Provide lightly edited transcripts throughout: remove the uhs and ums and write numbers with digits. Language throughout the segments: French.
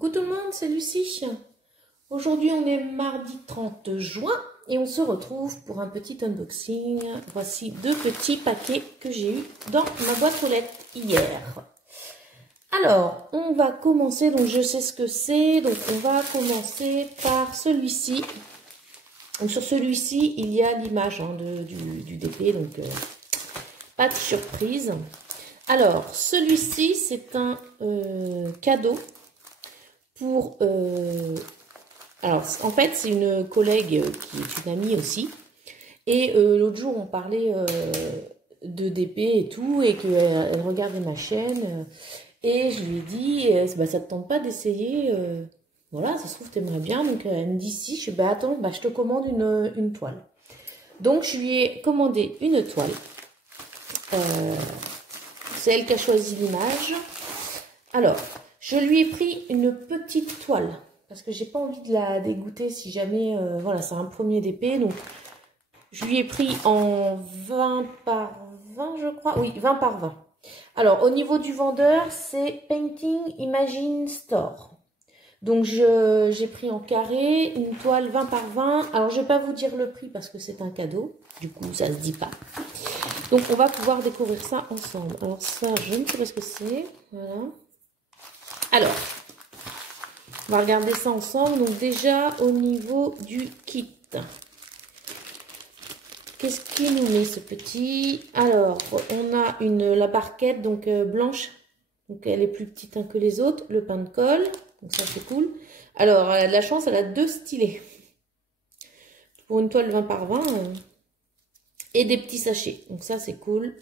Coucou tout le monde, c'est Lucie. Aujourd'hui on est mardi 30 juin et on se retrouve pour un petit unboxing. Voici deux petits paquets que j'ai eu dans ma boîte aux lettres hier. Alors on va commencer, donc je sais ce que c'est, donc on va commencer par celui-ci. Sur celui-ci il y a l'image du DP, donc pas de surprise. Alors celui-ci c'est un cadeau. Alors en fait c'est une collègue qui est une amie aussi, et l'autre jour on parlait de DP et tout, et qu'elle regardait ma chaîne, et je lui ai dit bah, ça te tente pas d'essayer, voilà, ça se trouve t'aimerais bien. Donc elle me dit si. Je suis bah attends, bah, je te commande une toile. Donc je lui ai commandé une toile, c'est elle qui a choisi l'image. Alors je lui ai pris une petite toile parce que j'ai pas envie de la dégoûter si jamais, voilà, c'est un premier DP. Donc je lui ai pris en 20 par 20 je crois, oui 20 par 20. Alors au niveau du vendeur c'est Painting Imagine Store. Donc j'ai pris en carré une toile 20 par 20. Alors je vais pas vous dire le prix parce que c'est un cadeau, du coup ça se dit pas. Donc on va pouvoir découvrir ça ensemble. Alors ça je ne sais pas ce que c'est, voilà. Alors, on va regarder ça ensemble. Donc déjà, au niveau du kit, qu'est-ce qu'il nous met ce petit? Alors, on a la barquette donc blanche. Donc elle est plus petite que les autres. Le pain de colle, donc ça c'est cool. Alors, elle a de la chance, elle a deux stylets. Pour une toile 20 par 20. Et des petits sachets. Donc ça c'est cool.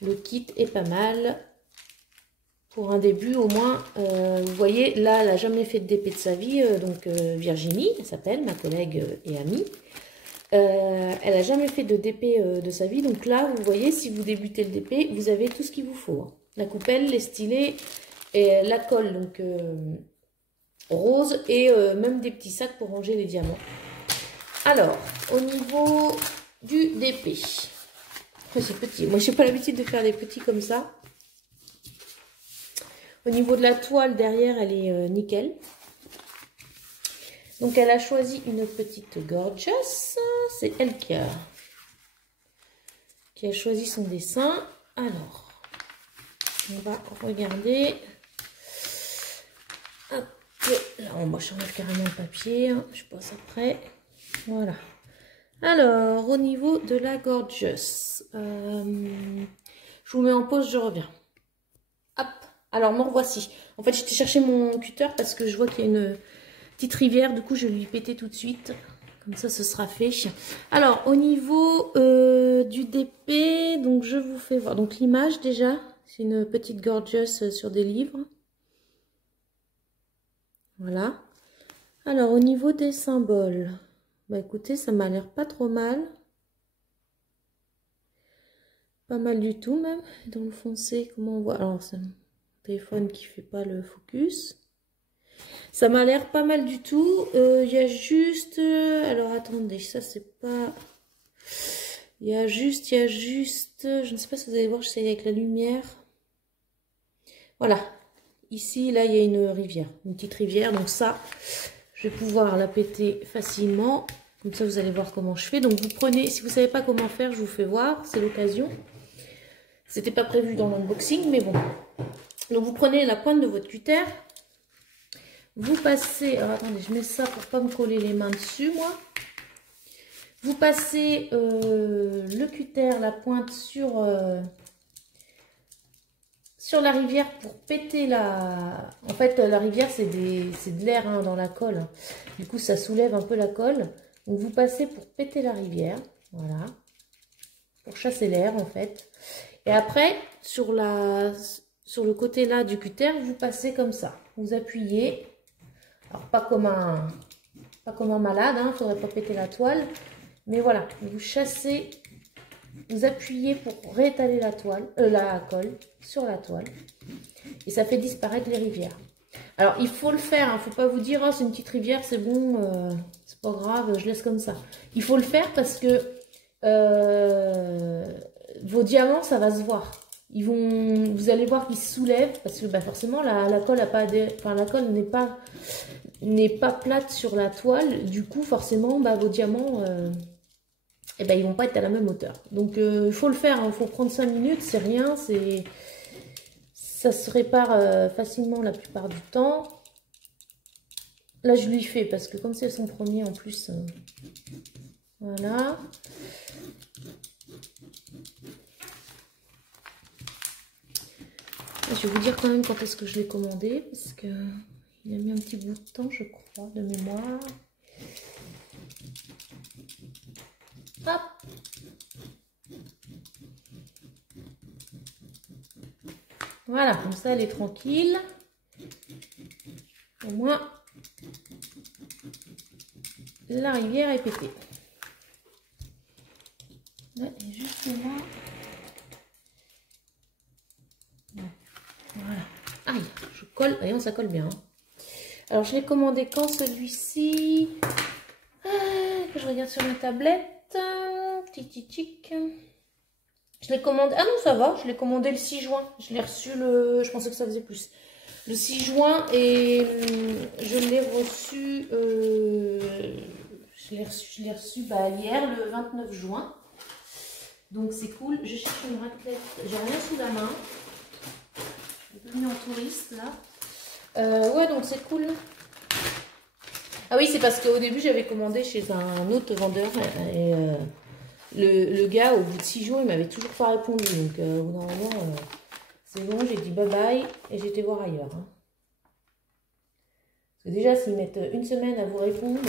Le kit est pas mal. Pour un début au moins, vous voyez, là, elle n'a jamais fait de DP de sa vie, donc Virginie, elle s'appelle, ma collègue et amie. Elle n'a jamais fait de DP de sa vie, donc là, vous voyez, si vous débutez le DP, vous avez tout ce qu'il vous faut. Hein. La coupelle, les stylets, et la colle, donc rose, et même des petits sacs pour ranger les diamants. Alors, au niveau du DP, c'est petit, moi je n'ai pas l'habitude de faire des petits comme ça. Au niveau de la toile, derrière, elle est nickel. Donc, elle a choisi une petite Gorgeous. C'est elle qui a choisi son dessin. Alors, on va regarder. Hop, là, moi, j'enlève carrément le papier. Je passe après. Voilà. Alors, au niveau de la Gorgeous, je vous mets en pause, je reviens. Hop. Alors, me revoici. En fait, j'étais chercher mon cutter parce que je vois qu'il y a une petite rivière. Du coup, je vais lui péter tout de suite. Comme ça, ce sera fait. Alors, au niveau du DP, donc je vous fais voir. Donc, l'image, déjà, c'est une petite Gorgeous sur des livres. Voilà. Alors, au niveau des symboles, bah écoutez, ça m'a l'air pas trop mal. Pas mal du tout, même. Dans le foncé, comment on voit? Alors, c'est téléphone qui fait pas le focus. Ça m'a l'air pas mal du tout. Il y a juste, alors attendez, ça c'est pas, il y a juste, je ne sais pas si vous allez voir, j'essaie avec la lumière. Voilà, ici là il y a une rivière, une petite rivière, donc ça je vais pouvoir la péter facilement. Comme ça vous allez voir comment je fais. Donc vous prenez, si vous savez pas comment faire, je vous fais voir, c'est l'occasion. C'était pas prévu dans l'unboxing, mais bon. Donc vous prenez la pointe de votre cutter, vous passez, alors attendez, je mets ça pour pas me coller les mains dessus moi. Vous passez le cutter, la pointe sur la rivière pour péter la... En fait la rivière c'est de l'air hein, dans la colle. Du coup ça soulève un peu la colle. Donc vous passez pour péter la rivière, voilà. Pour chasser l'air en fait. Et après sur le côté là du cutter, vous passez comme ça. Vous appuyez. Alors pas comme un malade, hein, faudrait pas péter la toile. Mais voilà, vous chassez, vous appuyez pour réétaler la toile, la colle sur la toile. Et ça fait disparaître les rivières. Alors il faut le faire, il ne faut pas vous dire, oh, c'est une petite rivière, c'est bon, c'est pas grave, je laisse comme ça. Il faut le faire parce que vos diamants, ça va se voir. vous allez voir qu'ils se soulèvent parce que bah, forcément la colle a pas la colle n'est pas plate sur la toile. Du coup, forcément, bah, vos diamants, eh ben, ils vont pas être à la même hauteur. Donc, il faut le faire. Il faut prendre 5 minutes. C'est rien. Ça se répare facilement la plupart du temps. Là, je lui fais parce que comme c'est son premier en plus, voilà. Je vais vous dire quand même quand est-ce que je l'ai commandé parce que il a mis un petit bout de temps, je crois, de mémoire. Hop. Voilà, comme ça, elle est tranquille. Au moins, la rivière est pétée. Là, et juste là. Voilà. Aïe, je colle. Voyons, ça colle bien. Alors, je l'ai commandé quand celui-ci? Que je regarde sur ma tablette. Tic. Je l'ai commandé. Ah non, ça va. Je l'ai commandé le 6 juin. Je l'ai reçu le. Je pensais que ça faisait plus. Le 6 juin et je l'ai reçu. Je l'ai reçu bah, hier, le 29 juin. Donc c'est cool. Je cherche une raclette. J'ai rien sous la main. Je suis venue en touriste là. Ouais, donc c'est cool. Ah oui, c'est parce qu'au début j'avais commandé chez un autre vendeur et le gars, au bout de 6 jours, il m'avait toujours pas répondu. Donc au bout d'un moment, c'est bon, j'ai dit bye bye et j'ai été voir ailleurs. Hein. Parce que déjà, s'ils mettent une semaine à vous répondre,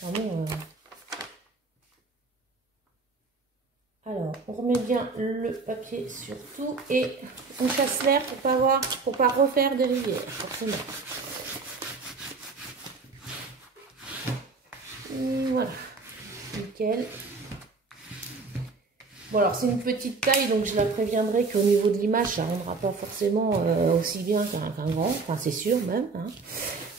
vraiment. Alors, on remet bien le papier sur tout et on chasse l'air pour pas refaire des rivières, forcément. Voilà, nickel. Bon, alors c'est une petite taille, donc je la préviendrai qu'au niveau de l'image, ça ne rendra pas forcément aussi bien qu'un grand, enfin c'est sûr même. Hein.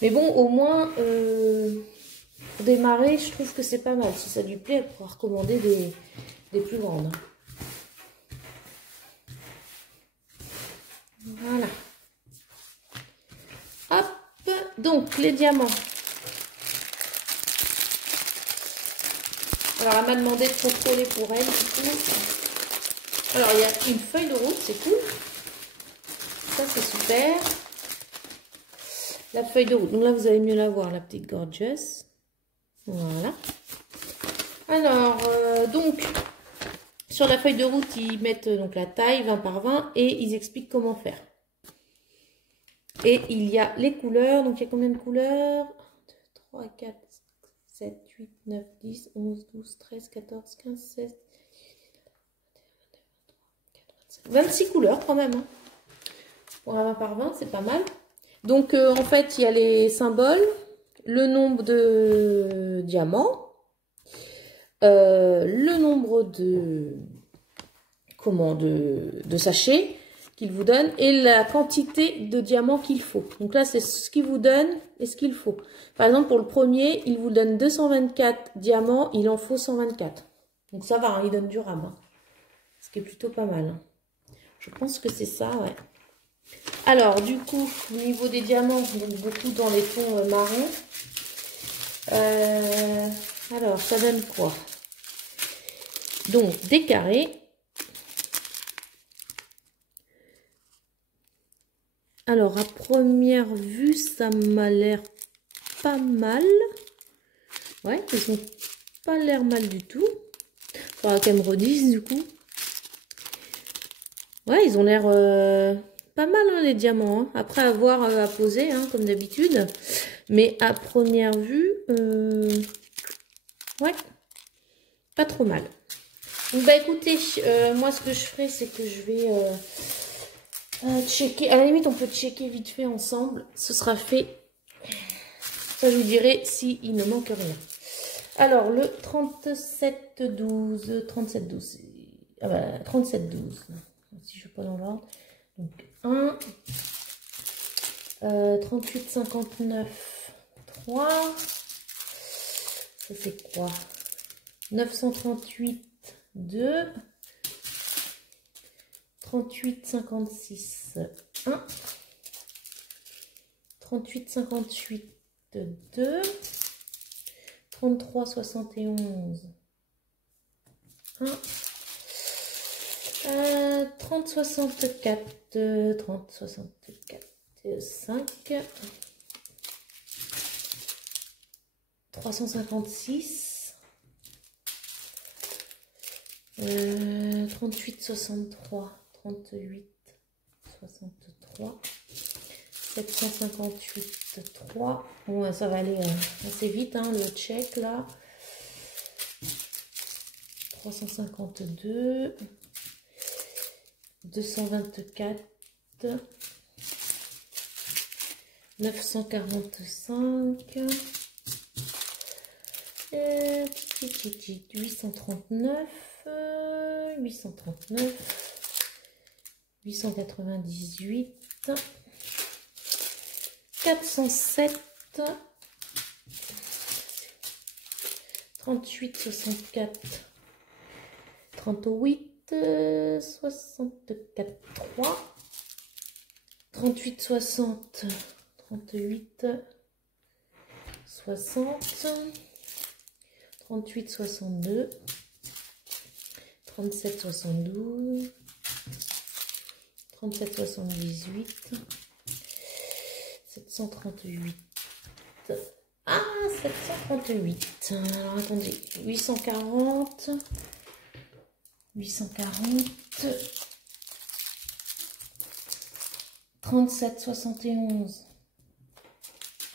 Mais bon, au moins, pour démarrer, je trouve que c'est pas mal. Si ça lui plaît, elle pourra recommander des plus grandes. Voilà. Hop, donc les diamants. Alors, elle m'a demandé de contrôler pour elle, du coup. Alors, il y a une feuille de route, c'est cool. Ça, c'est super. La feuille de route. Donc là, vous allez mieux la voir, la petite Gorgeous. Voilà. Alors, donc, sur la feuille de route, ils mettent donc la taille 20 par 20 et ils expliquent comment faire. Et il y a les couleurs. Donc, il y a combien de couleurs? 1, 2, 3, 4, 7, 8, 9, 10, 11, 12, 13, 14, 15, 16, 26 couleurs quand même. Hein. Pour un 20 par 20, c'est pas mal. Donc, en fait, il y a les symboles, le nombre de diamants, le nombre de sachets qu'il vous donne et la quantité de diamants qu'il faut. Donc là, c'est ce qu'il vous donne et ce qu'il faut. Par exemple, pour le premier, il vous donne 224 diamants, il en faut 124. Donc ça va, hein, il donne du RAM. Hein. Ce qui est plutôt pas mal. Hein. Je pense que c'est ça, ouais. Alors, du coup, au niveau des diamants, donc beaucoup dans les tons marrons. Alors, ça donne quoi? Donc, des carrés. Alors, à première vue, ça m'a l'air pas mal. Ouais, ils ont pas l'air mal du tout. Faudra qu'elle me redise, du coup. Ouais, ils ont l'air pas mal, hein, les diamants. Hein. Après avoir à poser, hein, comme d'habitude. Mais à première vue, ouais, pas trop mal. Donc, bah écoutez, moi, ce que je ferai, c'est que je vais... checker, à la limite on peut checker vite fait ensemble, ce sera fait, ça je vous dirai s'il ne manque rien. Alors le 37-12, 37-12, ah bah 37-12, si je ne vais pas dans l'ordre, donc 1, 38-59, 3, ça c'est quoi, 938, 2, 38,56, 1. 38,58, 2. 33,71, 1. 30,64, 30,64, 5. 356. 38,63, 38, 63. 758, 3. Bon, ça va aller assez vite, hein, le check là. 352. 224. 945. 839. 839. 898. 407, 38, 64, 38, 64, 3, 38, 60, 38, 60, 38, 62, 37, 72, 37, 78, 738. Ah, 738. Alors, attendez. 840. 840. 37, 71.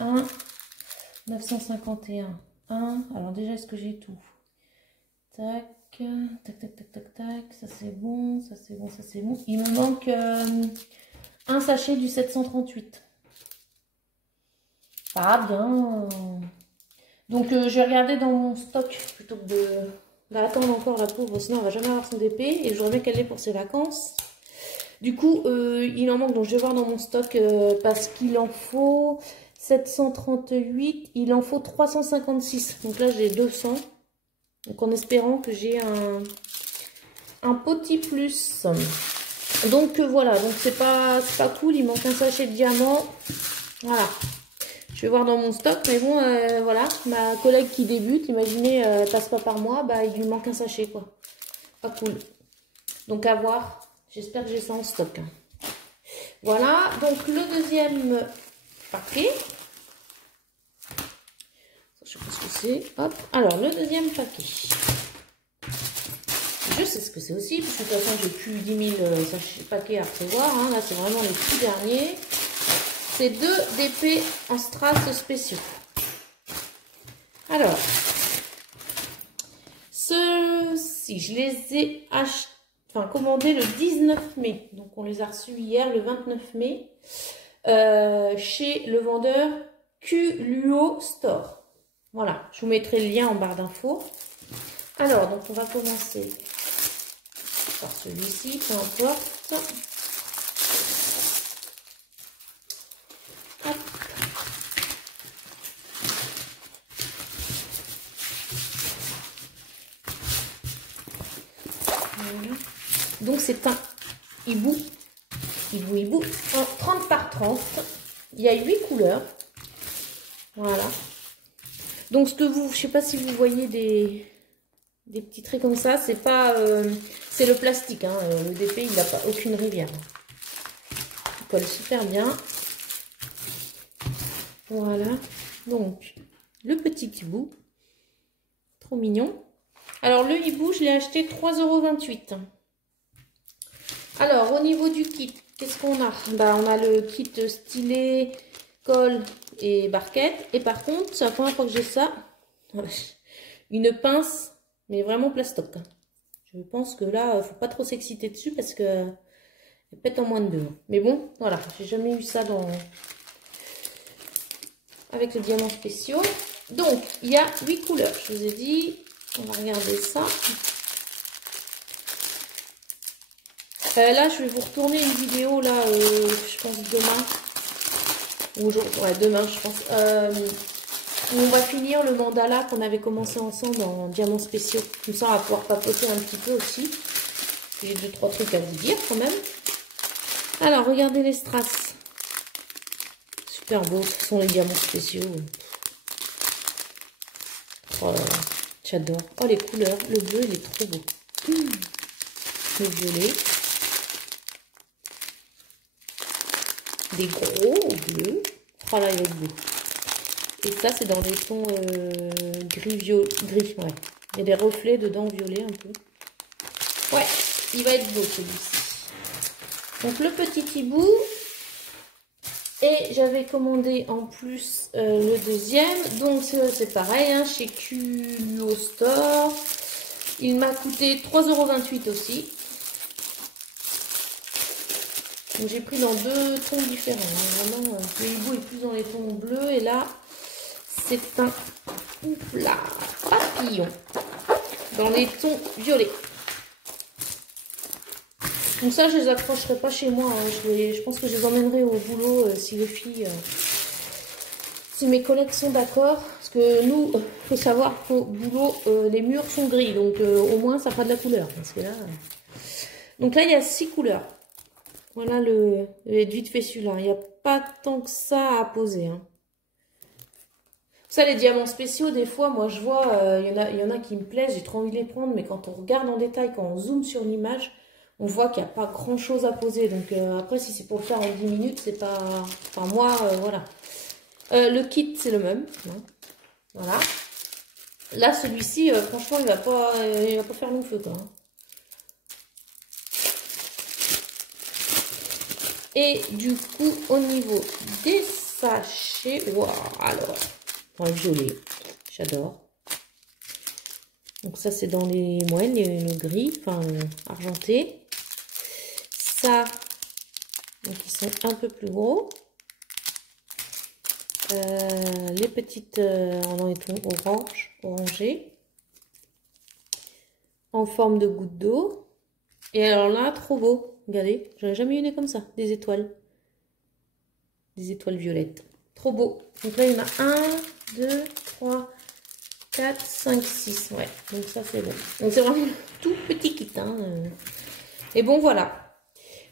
1. 951. 1. Alors, déjà, est-ce que j'ai tout? Tac. Tac, tac, tac, tac, tac. Ça, c'est bon. Ça, c'est bon. Ça, c'est bon. Il me manque un sachet du 738. Ah bien. Donc je vais regarder dans mon stock plutôt que de l'attendre encore la pauvre, sinon elle va jamais avoir son DP et je remets qu'elle est pour ses vacances. Du coup il en manque, donc je vais voir dans mon stock parce qu'il en faut 738, il en faut 356. Donc là j'ai 200. Donc en espérant que j'ai un petit plus. Donc voilà, donc c'est pas cool, il manque un sachet de diamants. Voilà. Je vais voir dans mon stock, mais bon, voilà, ma collègue qui débute, imaginez, elle passe pas par moi, bah il lui manque un sachet, quoi. Pas cool. Donc à voir, j'espère que j'ai ça en stock. Voilà, donc le deuxième paquet. Je sais pas ce que c'est. Hop, alors le deuxième paquet. Je sais ce que c'est aussi, parce que de toute façon, j'ai plus 10 000 paquets à recevoir. Hein. Là, c'est vraiment les tout derniers. C'est 2 DP en strass spéciaux. Alors, ceux-ci, je les ai achetés, enfin commandés le 19 mai. Donc, on les a reçus hier, le 29 mai, chez le vendeur Qluo Store. Voilà, je vous mettrai le lien en barre d'infos. Alors, donc on va commencer par celui-ci, peu importe. Hop. Voilà. Donc c'est un hibou en 30 par 30. Il y a 8 couleurs. Voilà. Donc ce que vous, je sais pas si vous voyez des petits traits comme ça, c'est pas, c'est le plastique, hein. Le DP il n'a pas aucune rivière. Il colle super bien. Voilà. Donc le petit hibou, trop mignon. Alors le hibou, je l'ai acheté 3,28 €. Alors au niveau du kit, qu'est-ce qu'on a? Bah on a le kit stylet, colle et barquette. Et par contre, c'est la première fois que j'ai ça. Une pince, mais vraiment plastoc. Je pense que là, faut pas trop s'exciter dessus parce que elle pète en moins de 2. Mais bon, voilà, j'ai jamais eu ça avec le diamant spéciaux. Donc, il y a 8 couleurs, je vous ai dit. On va regarder ça. Là, je vais vous retourner une vidéo, là, je pense demain. Ou ouais, demain, je pense. Où on va finir le mandala qu'on avait commencé ensemble en diamants spéciaux. Comme ça, on va pouvoir papoter un petit peu aussi. J'ai 2-3 trucs à vous dire quand même. Alors, regardez les strass. Super beau, ce sont les diamants spéciaux. Oh, j'adore. Oh, les couleurs. Le bleu, il est trop beau. Le violet. Des gros bleus. Oh là, il va être beau. Et ça, c'est dans des tons gris, ouais. Il y a des reflets dedans, violet un peu. Ouais, il va être beau celui-ci. Donc, le petit hibou. Et j'avais commandé en plus le deuxième. Donc, c'est pareil, hein, chez Culo Store. Il m'a coûté 3,28 € aussi. Donc, j'ai pris dans 2 tons différents. Hein. Vraiment, le hibou est plus dans les tons bleus. Et là, c'est un papillon dans les tons violets. Donc ça, je les accrocherai pas chez moi. Hein. Je pense que je les emmènerai au boulot si les filles, si mes collègues sont d'accord. Parce que nous, il faut savoir qu'au boulot, les murs sont gris. Donc au moins, ça fera de la couleur. Parce que là, donc là, il y a 6 couleurs. Voilà le vite fait celui-là. Il n'y a pas tant que ça à poser. Hein. Ça, les diamants spéciaux, des fois, moi, je vois, il y en a qui me plaisent. J'ai trop envie de les prendre. Mais quand on regarde en détail, quand on zoome sur l'image, on voit qu'il n'y a pas grand chose à poser. Donc après, si c'est pour le faire en 10 minutes, c'est pas... Enfin, moi, voilà. Le kit, c'est le même. Hein. Voilà. Là, celui-ci, franchement, il va pas faire long feu, quoi. Hein. Et du coup, au niveau des sachets... Waouh, alors... Ouais, violet. J'adore. Donc ça, c'est dans les moyennes, le gris, enfin, argenté. Ça, donc ils sont un peu plus gros. Les petites dans les tons orangés, en forme de goutte d'eau. Et alors là, trop beau. Regardez, j'en ai jamais eu des comme ça, des étoiles. Des étoiles violettes. Trop beau. Donc là, il y en a 1, 2, 3, 4, 5, 6. Ouais, donc ça, c'est bon. Donc c'est vraiment tout petit kit. Hein. Et bon, voilà.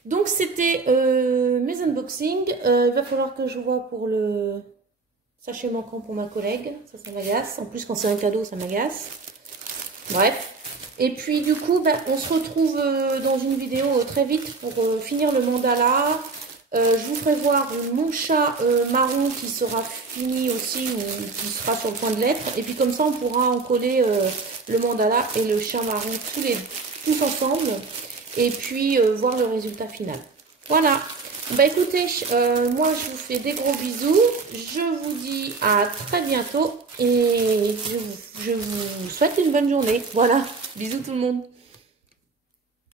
Donc, c'était mes unboxings. Il va falloir que je vois pour le sachet manquant pour ma collègue. Ça m'agace. En plus, quand c'est un cadeau, ça m'agace. Bref. Et puis, du coup, on se retrouve dans une vidéo très vite pour finir le mandala. Je vous ferai voir mon chat marron qui sera fini aussi ou qui sera sur le point de l'être. Et puis, comme ça, on pourra en coller le mandala et le chat marron tous ensemble. Et puis voir le résultat final. Voilà. Bah écoutez, moi je vous fais des gros bisous. Je vous dis à très bientôt. Et je vous souhaite une bonne journée. Voilà. Bisous tout le monde.